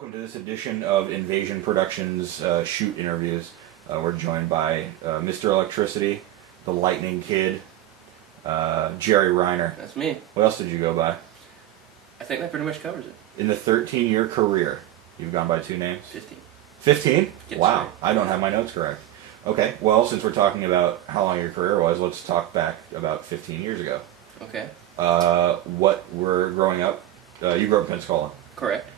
Welcome to this edition of Invasion Productions Shoot Interviews. We're joined by Mr. Electricity, the Lightning Kid, Jerry Reiner. That's me. What else did you go by? I think that pretty much covers it. In the 13-year career, you've gone by two names? 15. 15? Get Wow, straight. I don't have my notes correct. Okay, well, since we're talking about how long your career was, let's talk back about 15 years ago. Okay. What were growing up? You grew up in Pensacola. Correct.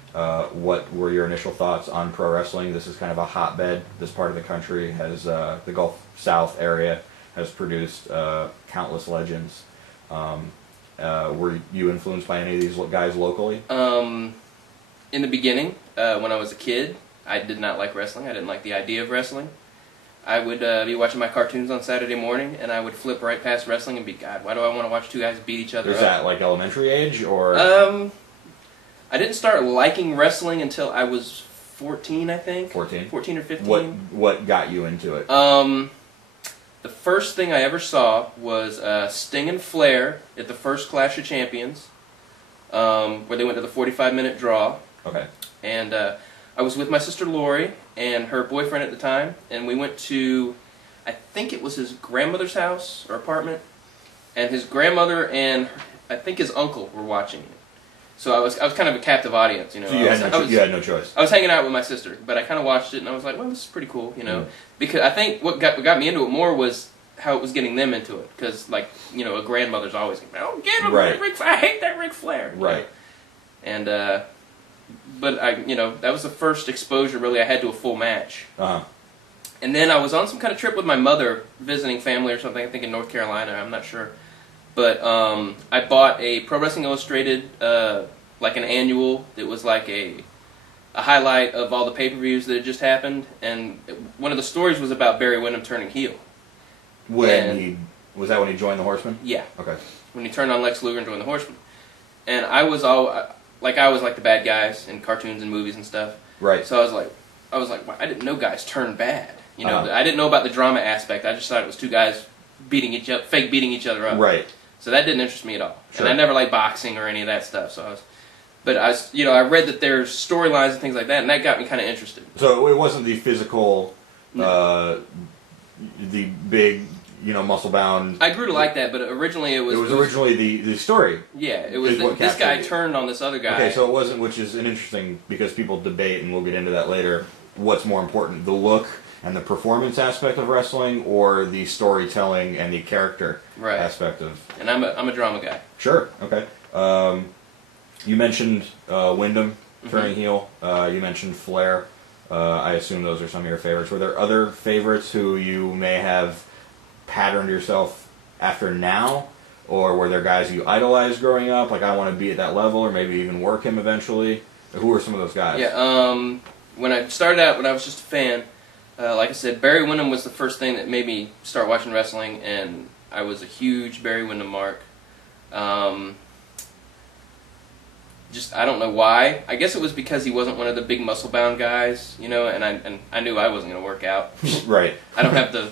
What were your initial thoughts on pro wrestling? This is kind of a hotbed. This part of the country has, the Gulf South area has produced countless legends. Were you influenced by any of these guys locally? In the beginning, when I was a kid, I did not like wrestling. I didn't like the idea of wrestling. I would be watching my cartoons on Saturday morning, and I would flip right past wrestling and be, God, why do I want to watch two guys beat each other Is up? that like elementary age, or? I didn't start liking wrestling until I was 14, I think. 14? 14 or 15. What got you into it? The first thing I ever saw was Sting and Flair at the first Clash of Champions, where they went to the 45-minute draw. Okay. And I was with my sister Lori and her boyfriend at the time, and we went to, I think it was his grandmother's house or apartment, and his grandmother and I think his uncle were watching it. So I was kind of a captive audience, you know. So you had no choice. I was hanging out with my sister, but I kind of watched it and I was like, well, this is pretty cool, you know. Mm. Because I think what got me into it more was how it was getting them into it. Because, like, you know, a grandmother's always like, oh, get him, Right. I hate that Ric Flair. Right. And, but you know, that was the first exposure really I had to a full match. Uh-huh. And then I was on some kind of trip with my mother, visiting family or something, I think in North Carolina, I'm not sure. But I bought a Pro Wrestling Illustrated, like an annual. It was like a highlight of all the pay-per-views that had just happened. And one of the stories was about Barry Windham turning heel. Was that when he joined the Horsemen? Yeah. Okay. When he turned on Lex Luger and joined the Horsemen. And I was like the bad guys in cartoons and movies and stuff. Right. So I was like, wow, I didn't know guys turn bad. You know, Uh-huh. I didn't know about the drama aspect. I just thought it was two guys fake beating each other up. Right. So that didn't interest me at all. Sure. And I never liked boxing or any of that stuff. So I read that there's storylines and things like that, and that got me kind of interested. So it wasn't the physical, No. the big, muscle bound. I grew to like that, but originally it was. It was originally the story. Yeah, it was. Is what This guy captured you. turned on this other guy. Okay, so it wasn't, which is an interesting, because people debate, and we'll get into that later, what's more important, the look and the performance aspect of wrestling, or the storytelling and the character Right. aspect of... And I'm a drama guy. Sure, okay. You mentioned Wyndham turning heel. You mentioned Flair. I assume those are some of your favorites. Were there other favorites who you may have patterned yourself after now? Or were there guys you idolized growing up, like I want to be at that level, or maybe even work him eventually? Who were some of those guys? Yeah, when I started out, when I was just a fan, like I said, Barry Windham was the first thing that made me start watching wrestling, and I was a huge Barry Windham mark. Just, I don't know why. I guess it was because he wasn't one of the big muscle-bound guys, you know, and I knew I wasn't going to work out. Right. I don't have the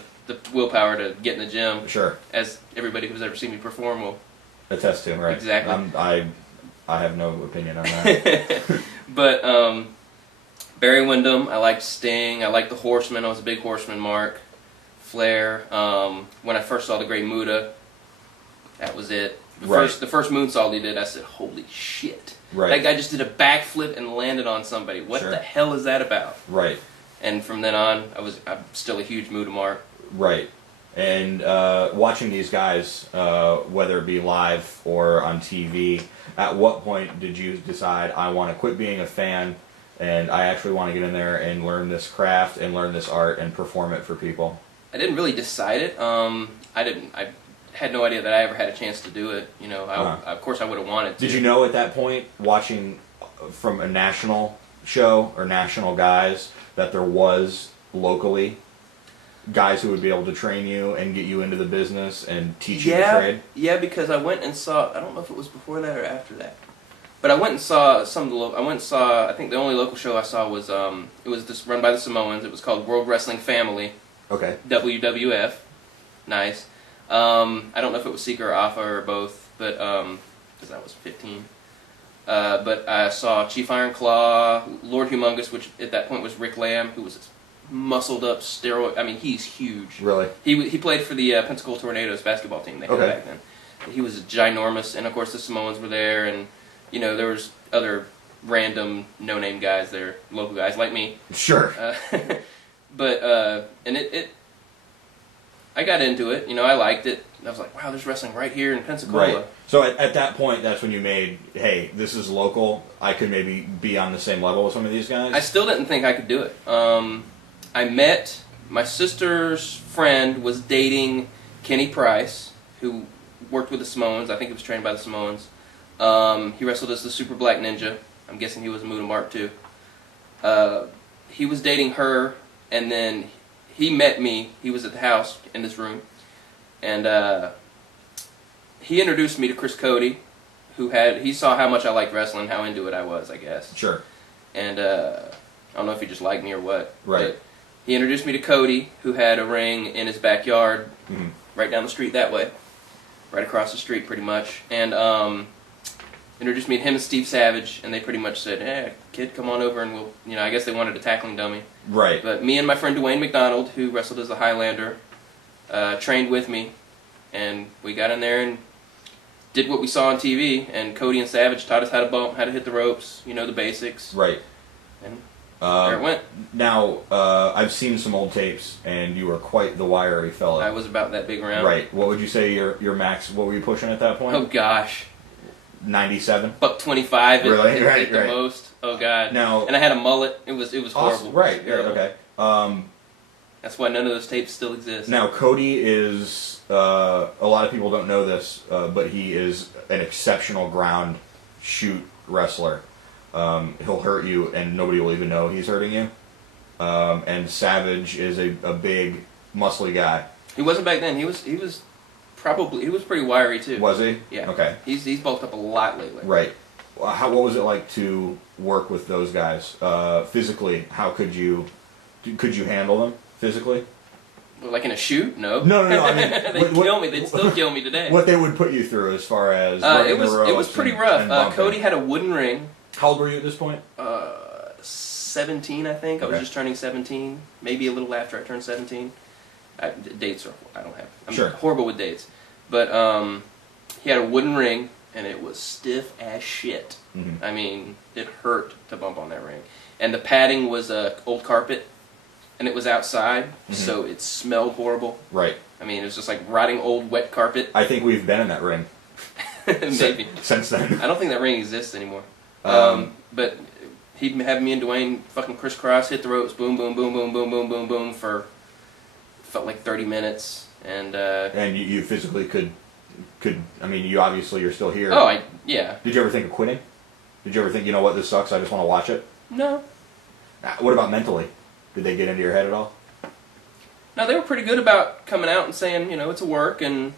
willpower to get in the gym. Sure. As everybody who's ever seen me perform will Attest to, right. Exactly. I have no opinion on that. But Barry Windham, I liked Sting, I liked the Horsemen, I was a big Horseman mark. Flair, when I first saw the Great Muta, that was it. The first moonsault he did, I said, holy shit. Right. That guy just did a backflip and landed on somebody. What Sure. the hell is that about? Right. And from then on, I'm still a huge Muta mark. Right. And watching these guys, whether it be live or on TV, at what point did you decide, I want to quit being a fan and I actually want to get in there and learn this craft and learn this art and perform it for people? I didn't really decide it. I had no idea that I ever had a chance to do it. You know, of course I would have wanted to. Did you know at that point, watching from a national show or national guys, that there was locally guys who would be able to train you and get you into the business and teach you the trade? Yeah, because I went and saw, I don't know if it was before that or after that, but I went and saw I think the only local show I saw was, it was this run by the Samoans. It was called World Wrestling Family. Okay. WWF. Nice. I don't know if it was Seeker or Alpha or both, but, because I was 15. But I saw Chief Iron Claw, Lord Humongous, which at that point was Rick Lamb, who was this muscled up steroid. I mean, he's huge. Really? He played for the Pensacola Tornadoes basketball team they had back then. He was ginormous, and of course the Samoans were there, and there was other random no-name guys there, local guys like me. Sure. But I got into it. I liked it. I was like, wow, there's wrestling right here in Pensacola. Right. So at that point, that's when you made, hey, this is local. I could maybe be on the same level with some of these guys. I still didn't think I could do it. I met my sister's friend was dating Kenny Price, who worked with the Samoans. I think he was trained by the Samoans. He wrestled as the Super Black Ninja. I'm guessing he was a Muda Mark too. He was dating her, and then he met me. He was at the house in this room, and he introduced me to Chris Cody, he saw how much I liked wrestling, how into it I was, I guess. Sure. And I don't know if he just liked me or what. Right. But he introduced me to Cody, who had a ring in his backyard, right down the street that way, right across the street pretty much, and introduced me to him and Steve Savage, and they pretty much said, "Hey, kid, come on over, and we'll," I guess they wanted a tackling dummy. Right. But me and my friend Dwayne McDonald, who wrestled as the Highlander, trained with me, and we got in there and did what we saw on TV, and Cody and Savage taught us how to bump, how to hit the ropes, the basics. Right. And there it went. Now, I've seen some old tapes, and you were quite the wiry fella. I was about that big around. Right. What would you say your max, what were you pushing at that point? Oh, gosh. 97? Buck 25 really? at the most. Oh, God. Now, and I had a mullet. It was awesome. horrible. Right. It was Okay. That's why none of those tapes still exist. Now, Cody is, a lot of people don't know this, but he is an exceptional ground shoot wrestler. He'll hurt you, and nobody will even know he's hurting you. And Savage is a big, muscly guy. He wasn't back then. He was pretty wiry too. Was he? Yeah. Okay. He's bulked up a lot lately. Right. What was it like to work with those guys physically? How could you handle them physically? Like in a shoot? No. No. I mean, they'd kill me. They'd still kill me today. What they would put you through as far as it was pretty rough. Cody had a wooden ring. How old were you at this point? 17, I think. Okay. I was just turning 17. Maybe a little after I turned 17. Dates I don't have. I'm horrible with dates. But he had a wooden ring, and it was stiff as shit. Mm-hmm. I mean, it hurt to bump on that ring. And the padding was old carpet, and it was outside, so it smelled horrible. Right. I mean, it was just like rotting old wet carpet. I think we've been in that ring. Maybe. Since then. I don't think that ring exists anymore. But he'd have me and Dwayne fucking crisscross, hit the ropes, boom, boom, boom, boom, boom, boom, boom, boom, felt like 30 minutes. And you physically could, I mean, you're still here. Oh, yeah. Did you ever think of quitting? Did you ever think, you know what, this sucks, I just want to watch it? No. What about mentally? Did they get into your head at all? No, they were pretty good about coming out and saying, it's a work, and,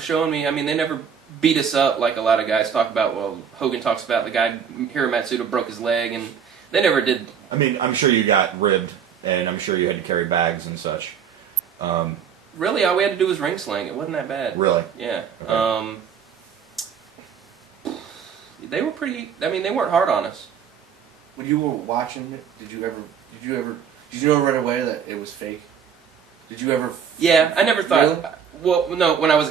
showing me. I mean, they never beat us up like a lot of guys talk about. Well, Hogan talks about the guy, Hiro Matsuda, broke his leg, and they never did. I mean, I'm sure you got ribbed, and I'm sure you had to carry bags and such. Really, all we had to do was ring sling. It wasn't that bad. Really? Yeah. Okay. They were pretty. I mean, they weren't hard on us. When you were watching it, did you know right away that it was fake? Did you ever? Yeah, I never thought. Really? Well, no. When I was